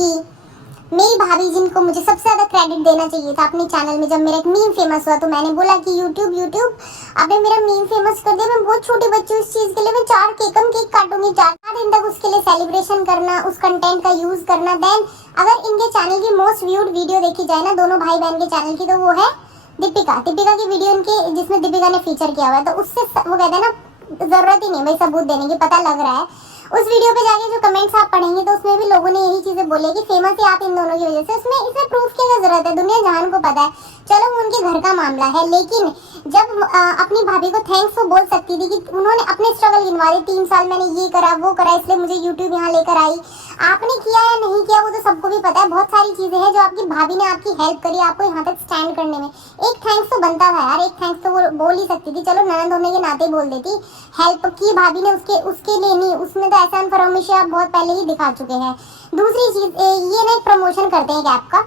कि मेरी भाभी जिनको मुझे सबसे ज़्यादा क्रेडिट देना चाहिए था अपने चैनल में, जब मेरा एक मीम फेमस हुआ तो मैंने बोला कि यूट्यूब आपने मेरा मीम फेमस कर दिया, मैं बहुत छोटी बच्ची हूँ, इस चीज़ के लिए मैं 4 केक काटूंगी, 4 दिन तक उसके लिए सेलिब्रेशन करना, उस कंटेंट का यूज़ करना। देन अगर इनके चैनल की मोस्ट व्यूड वीडियो देखी जाए ना, दोनों भाई बहन के चैनल की, तो वो है दीपिका की वीडियो इनके, जिसमें दीपिका ने फीचर किया हुआ है। तो उससे वो कहते हैं ना, जरूरत ही नहीं भाई सबूत देने की, पता लग रहा है। उस वीडियो पे जाके जो कमेंट्स आप पढ़ेंगे तो उसमें भी लोगों ने यही चीजें बोली कि फेमस ही आप इन दोनों की वजह से। इसमें प्रूफ की क्या जरूरत है, दुनिया जहान को पता है। चलो वो उनके घर का मामला है, लेकिन जब अपनी भाभी को थैंक्स वो बोल सकती थी कि उन्होंने अपने स्ट्रगल गिनवा दी, 3 साल मैंने ये करा वो करा, इसलिए मुझे यूट्यूब यहाँ लेकर आई। आपने किया या नहीं किया वो तो सबको भी पता है। बहुत सारी चीजें हैं जो आपकी भाभी ने आपकी हेल्प करी आपको यहाँ तक स्टैंड करने में। एक थैंक्स तो बनता था यार, एक थैंक्स तो वो बोल ही सकती थी, चलो ननद होने के नाते बोल देती। हेल्प की भाभी ने उसके लिए नहीं, उसमें तो ऐसा इन्फॉर्मेशन आप बहुत पहले ही दिखा चुके हैं। दूसरी चीज ये ना, एक प्रमोशन करते हैं एक ऐप का,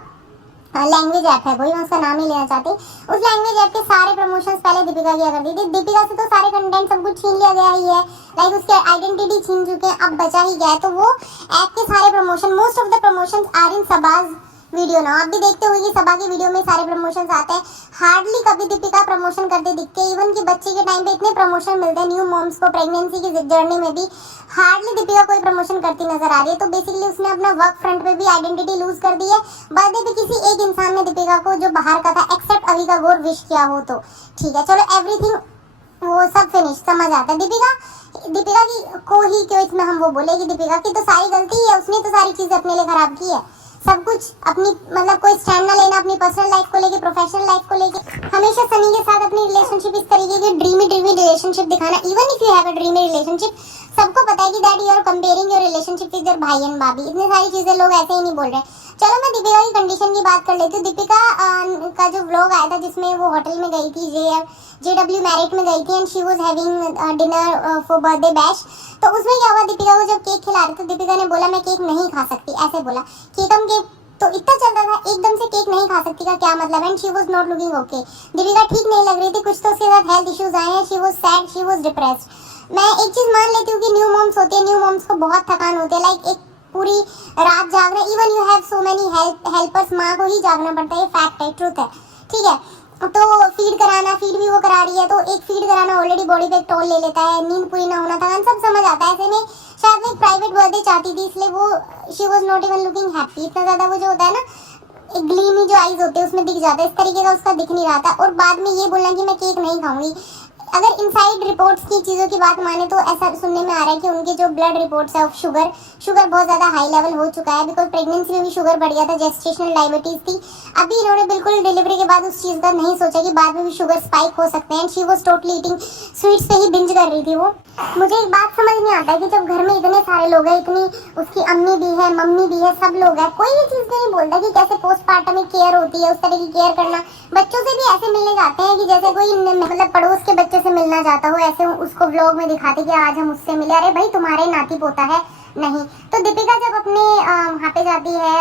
लैंग्वेज ऐप है कोई, मैं उसका नाम नहीं लेना चाहती। उस लैंग्वेज ऐप के सारे प्रमोशंस पहले दीपिका किया करती थी। दीपिका से तो सारे कंटेंट सब कुछ छीन लिया गया ही है, लाइक उसके आइडेंटिटी छीन चुके हैं, अब बचा ही गया है। तो वो ऐप के सारे promotion, most of the promotions are in Saba's video ना। आप भी देखते होंगे कि सबा की वीडियो में सारे प्रमोशंस आते हैं। हार्डली कभी दीपिका प्रमोशन करते दिखते हैं। इवन कि बच्चे के टाइम पे इतने प्रमोशन मिलते हैं न्यू मॉम्स को, प्रेगनेंसी की जर्नी में भी हार्डली दीपिका कोई प्रमोशन करती नजर आ रही है। तो बेसिकली उसने अपना वर्क फ्रंट पे भी आइडेंटिटी लूज कर दी है। बर्थडे पे किसी एक इंसान ने दीपिका को, जो बाहर का था, एक्सेप्ट अविका गौर, विश किया हो तो ठीक है, चलो एवरीथिंग वो सब फिनिश, समझ आता है। दीपिका की को ही क्यों इसमें हम वो बोले कि दीपिका की तो सारी गलती है, उसने तो सारी चीजें अपने लिए खराब की है। सब कुछ अपनी, मतलब कोई स्टैंड ना लेना अपनी पर्सनल लाइफ को लेके, प्रोफेशनल लाइफ को लेके। हमेशा सनी के साथ अपनी रिलेशनशिप इस तरीके की ड्रीमी रिलेशनशिप दिखाना, even if you have a dreamy relationship. सबको पता है कि that you are comparing your relationship with your भाई एंड भाभी। इतनी सारी चीजें लोग ऐसे ही नहीं बोल रहे। चलो मैं दीपिका की कंडीशन की बात कर लेती हूँ। दीपिका का जो व्लॉग आया था जिसमें वो होटल में गई थी, JW मैरिट में गई थी, and she was having dinner for birthday bash. तो उसमें क्या हुआ, दीपिका को जब केक खिला रहे थे, दीपिका ने बोला मैं केक नहीं खा सकती, ऐसे बोला। केकम केक तो इतना चलता था, एकदम से केक नहीं खा सकती का क्या मतलब है। And she was not looking okay. Deepika ठीक नहीं लग रही थी, कुछ तो उसके साथ हेल्थ इश्यूज आए हैं। She was sad, she was depressed. मैं एक चीज मान लेती हूँ कि न्यू मॉम्स होती है, न्यू मॉम्स को बहुत थकान होती है, लाइक एक पूरी रात जागना। Even you have so many helpers, माँ को ही जागना पड़ता है, फैक्ट है, ट्रूथ है, ठीक है। तो फीड कराना, फीड भी वो करा रही है, तो एक फीड कराना ऑलरेडी बॉडी पे टोल ले लेता है, नींद पूरी ना होना, थकान सब समझ आता है। ऐसे में शायद वो एक प्राइवेट बर्थडे चाहती थी, इसलिए वो she was not even looking happy. इतना ज्यादा वो जो होता है ना, एक ग्लीमी जो आईज होते हैं उसमें दिख जाता है, इस तरीके का उसका दिख नहीं रहा था। और बाद में ये बोलना कि मैं केक नहीं खाऊंगी, अगर इनसाइड रिपोर्ट्स की चीज़ों की बात माने तो ऐसा सुनने में आ रहा है कि उनके जो ब्लड रिपोर्ट्स है ऑफ शुगर बहुत ज़्यादा हाई लेवल हो चुका है, बिकॉज प्रेगनेंसी में भी शुगर बढ़ गया था, जेस्टेशनल डायबिटीज़ थी। अभी इन्होंने बिल्कुल डिलीवरी के बाद उस चीज़ का नहीं सोचा कि बाद में भी शुगर स्पाइक हो सकते हैं। And she was totally eating sweets पे ही बिंज कर रही थी वो। मुझे एक बात समझ नहीं आता है कि जब घर में इतने सारे लोग हैं, इतनी उसकी अम्मी भी है, मम्मी भी है, सब लोग हैं, कोई ये चीज़ नहीं बोलता कि कैसे पोस्टमार्टम में केयर होती है, उस तरह की केयर करना। बच्चों से भी ऐसे मिलने जाते हैं कि जैसे कोई मतलब पड़ोस के बच्चे से मिलना जाता हो, ऐसे उसको व्लॉग में दिखाते कि आज हम उससे मिले। अरे भाई तुम्हारे नाती पोता है नहीं। तो दीपिका जब अपने वहाँ पे जाती है,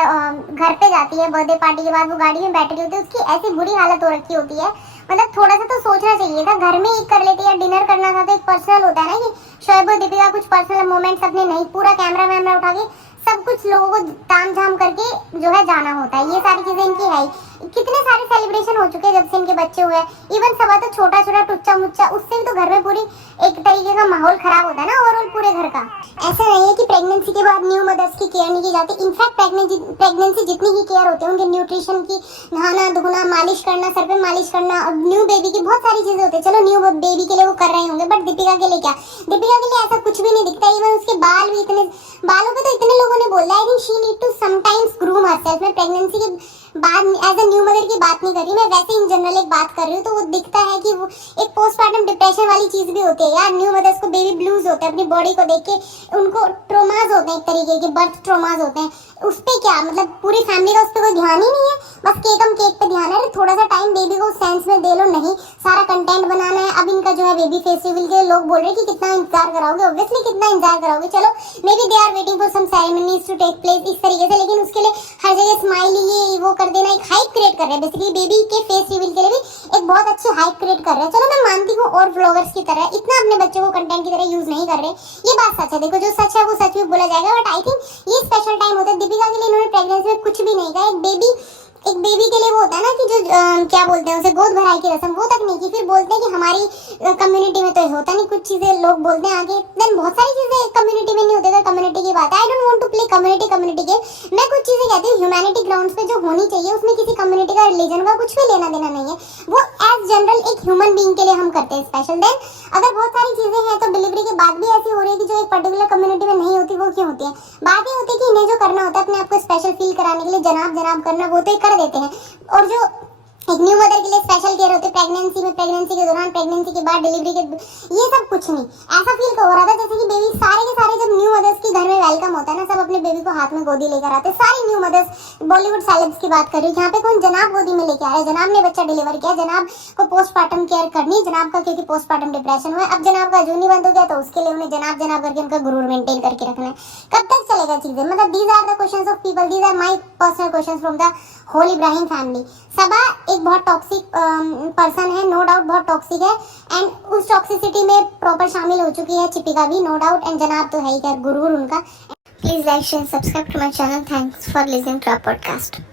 घर पे जाती है बर्थडे पार्टी के बाद, वो गाड़ी में बैठ रही होती है, उसकी ऐसी बुरी हालत हो रखी होती है। मतलब थोड़ा सा तो सोचना चाहिए था, घर में ही कर लेते या डिनर करना था तो एक पर्सनल होता है ना कि शोएब और दीपिका कुछ पर्सनल मोमेंट्स अपने नहीं, पूरा कैमरा वैमरा उठा के सब कुछ लोगों को ताम झाम करके जो है जाना होता है। ये सारी चीजें इनकी है। कितने सारे सेलिब्रेशन हो चुके हैं जब से इनके बच्चे हुए। इवन सबा तो छोटा छोटा टुच्चा मुच्चा, उससे भी तो घर में पूरी एक तरीके का माहौल खराब होता है ना ओवरऑल पूरे घर का। ऐसा नहीं है कि प्रेगनेंसी के बाद न्यू मदर्स की केयर नहीं की जाती। इनफैक्ट प्रेगनेंसी जितनी ही केयर होती है, उनके न्यूट्रिशन की, नहाना धोना, मालिश करना, सर पे मालिश करना, और न्यू बेबी की बहुत सारी चीजें होती है। चलो न्यू बेबी के लिए वो कर रहे होंगे, बट दीपिका के लिए क्या? दीपिका के लिए ऐसा कुछ भी नहीं दिखता। इवन उसके बाल भी इतने, बालों पे तो इतने लोगों ने बोला है कि she need to sometimes groom herself. मैं प्रेगनेंसी के बाद एज अ न्यू मदर की बात नहीं कर रही, मैं वैसे इन जनरल एक बात कर रही हूँ। तो वो दिखता है कि वो एक पोस्टमार्टम डिप्रेशन वाली चीज भी होती है यार। न्यू मदर्स को बेबी ब्लूज होते हैं, अपनी बॉडी को देख के उनको ट्रोमाज होते हैं, एक तरीके के बर्थ ट्रोमाज होते हैं। उस पे क्या मतलब पूरी फैमिली का उस पर कोई ध्यान ही नहीं है, बस केक पे ध्यान है। थोड़ा सा टाइम बेबी को सेंस में दे लो, नहीं सारा कंटेंट बनाना है। अब इनका जो है बेबी फेस्टिवल के लोग बोल रहे हैं कि कितना इंतजार कराओगे, ऑब्वियसली कितना इंतजार कराओगे। चलो maybe they are waiting for some ceremonies to take place इस तरीके से, लेकिन उसके लिए हर हर जगह स्माइली ये वो कर देना, एक हाइप क्रिएट कर रहे हैं बेसिकली बेबी के फेस रिवील के लिए भी एक बहुत अच्छी हाइप क्रिएट कर रहे हैं। चलो मैं मानती हूँ और व्लॉगर्स की तरह इतना अपने बच्चों को कंटेंट की तरह यूज नहीं कर रहे, ये बात सच है। देखो जो सच है वो सच भी बोला जाएगा, बट आई थिंक ये स्पेशल टाइम होता है। दीपिका के लिए इन्होंने प्रेगनेंसी में कुछ भी नहीं कहा, एक बेबी के लिए वो होता है ना कि जो क्या बोलते हैं उसे, गोद भराई की रस्म, वो तक नहीं की। फिर बोलते हैं कि हमारी कम्युनिटी में तो होता नहीं, कुछ चीजें लोग बोलते हैं आगे, देन बहुत सारी चीजें कम्युनिटी में नहीं होती। अगर कम्युनिटी की बात है, I don't want to play community game. मैं कुछ चीजें कहती हूँ ह्यूमैनिटी ग्राउंड्स पे जो होनी चाहिए, उसमें किसी कम्युनिटी का रिलीजन का कुछ भी लेना देना नहीं है। वो एज जनरल एक ह्यूमन बीइंग के लिए हम करते हैं स्पेशल। देन अगर बहुत सारी चीजें हैं तो डिलीवरी के बाद भी ऐसी हो रही है कि जो एक पर्टिकुलर कम्युनिटी में नहीं होती, वो क्यों होती है? बात ये होती है कि इन्हें जो करना होता है अपने आप को स्पेशल फील कराने के लिए, जनाब जनाब करना, वो तो कर देते हैं। और जो एक न्यू मदर के लिए स्पेशल केयर होती है प्रेगनेंसी में, प्रेगनेंसी के दौरान, प्रेगनेंसी के बाद, डिलीवरी के, ये सब कुछ नहीं। ऐसा फील हो रहा था जैसे कि बेबी सारे के सारे जब न्यू मदर्स के घर में वेलकम होता है ना, सब अपने बेबी को हाथ में गोदी लेकर आते हैं। सारी न्यू मदर्स, बॉलीवुड सेलेब्स की बात कर रही हूँ, यहाँ पे कौन जनाब गोदी में लेके आ रहा है, जनाब ने बच्चा डिलीवर किया, जनाब को पोस्टमार्टम केयर करनी, जनाब का क्योंकि पोस्टमार्टम डिप्रेशन हुआ है। अब जनाब का जूनी बंद हो गया तो उसके लिए उन्हें जनाब जनाब करके उनका गुरूर मेंटेन करके रखना है। कब तक चलेगा चीजें? मतलब these are the questions of people, these are my personal questions from the whole Ibrahim family. Saba एक बहुत टॉक्सिक पर्सन है, नो डाउट बहुत टॉक्सिक है, एंड उस टॉक्सिसिटी में प्रॉपर शामिल हो चुकी है चिपिका भी, नो डाउट, एंड जनाब तो है ही, गुरूर उनका। Please like share subscribe to my channel. Thanks for listening to our podcast.